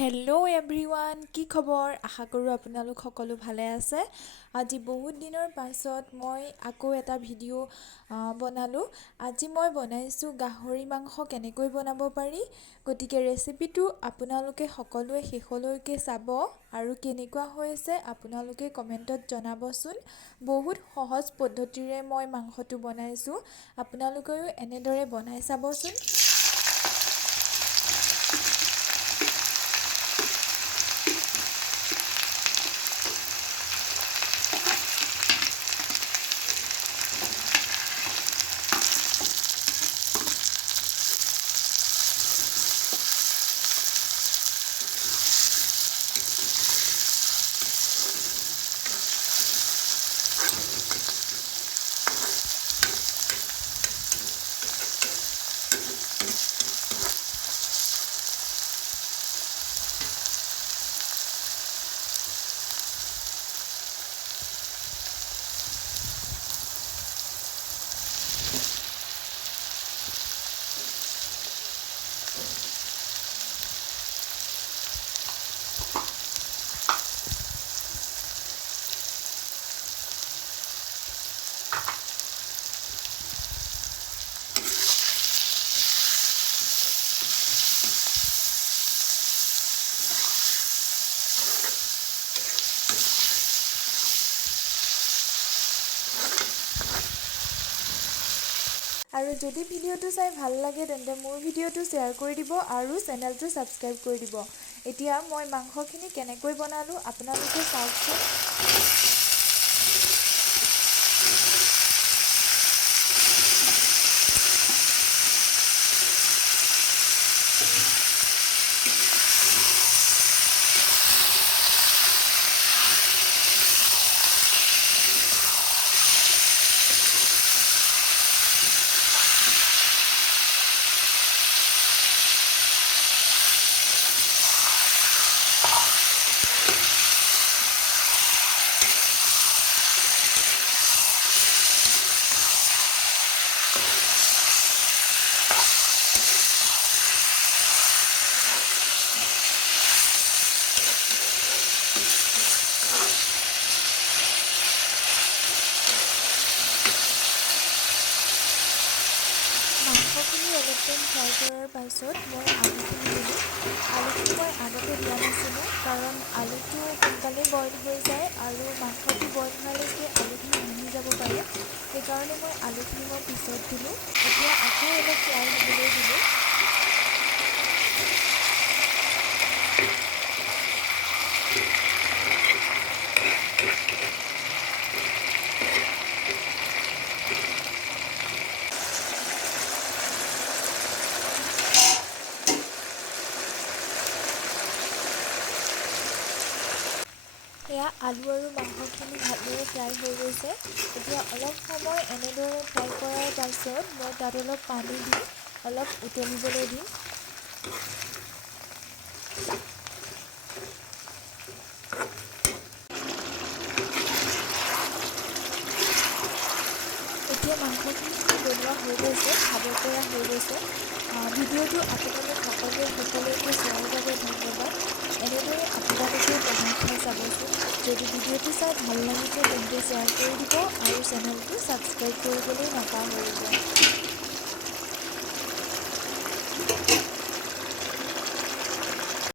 Hello' everyone, কি খবৰ? আশা কৰোঁ আপোনালোক সকলো ভালে আছে। আজি বহুত দিনৰ পাছত মই আকৌ এটা ভিডিঅ' বনালোঁ। আজি মই বনাইছোঁ গাহৰি মাংস কেনেকৈ বনাব পাৰি। গতিকে ৰেচিপিটো আপোনালোকে সকলোৱে শেষলৈকে চাব আৰু কেনেকুৱা হৈছে আপোনালোকে কমেণ্টত জনাবচোন। বহুত সহজ পদ্ধতিৰে মই মাংসটো বনাইছোঁ। আপোনালোকেও এনেদৰে বনাই চাবচোন। আৰু যদি ভিডিঅ'টো চাই ভাল লাগে তেন্তে মোৰ ভিডিঅ'টো শ্বেয়াৰ কৰি দিব আৰু চেনেলটো ছাবস্ক্ৰাইব কৰি দিব। এতিয়া মই মাংসখিনি কেনেকৈ বনালোঁ আপোনালোকে চাওকচোন। মাংসখিনি অলপ টাইম ফ্ৰাই কৰাৰ পাছত মই আলুখিনি দিলোঁ। আলুটো মই আগতে দিয়া নাছিলোঁ কাৰণ আলুটো সোনকালে বইল হৈ যায় আৰু মাংসটো বইল হোৱালৈকে আলুখিনি ভাঙি যাব পাৰে। সেইকাৰণে আলুখিনি মই পিছত দিলোঁ। এতিয়া আকৌ অলপ ফ্ৰাই হ'বলৈ দিলোঁ। এয়া আলু আৰু মাংসখিনি ভালদৰে ফ্ৰাই হৈ গৈছে। এতিয়া অলপ সময় এনেদৰে ফ্ৰাই কৰাৰ পাছত মই তাত অলপ পানী দি অলপ উতলিবলৈ দিম। এতিয়া মাংসখিনি বনোৱা হৈ গৈছে, খাব পৰা হৈ গৈছে। ভিডিঅ'টো আপোনালোক সকলোৱে শেষলৈকে চোৱাৰ বাবে ধন্যবাদ। এনেদৰে আপোনালোকেও বনাই খাই চাবচোন। যদি ভিডিঅ'টো চাই ভাল লাগিছে তেন্তে শ্বেয়াৰ কৰি দিব আৰু চেনেলটো ছাবস্ক্ৰাইব কৰিবলৈ নাপাহৰিব।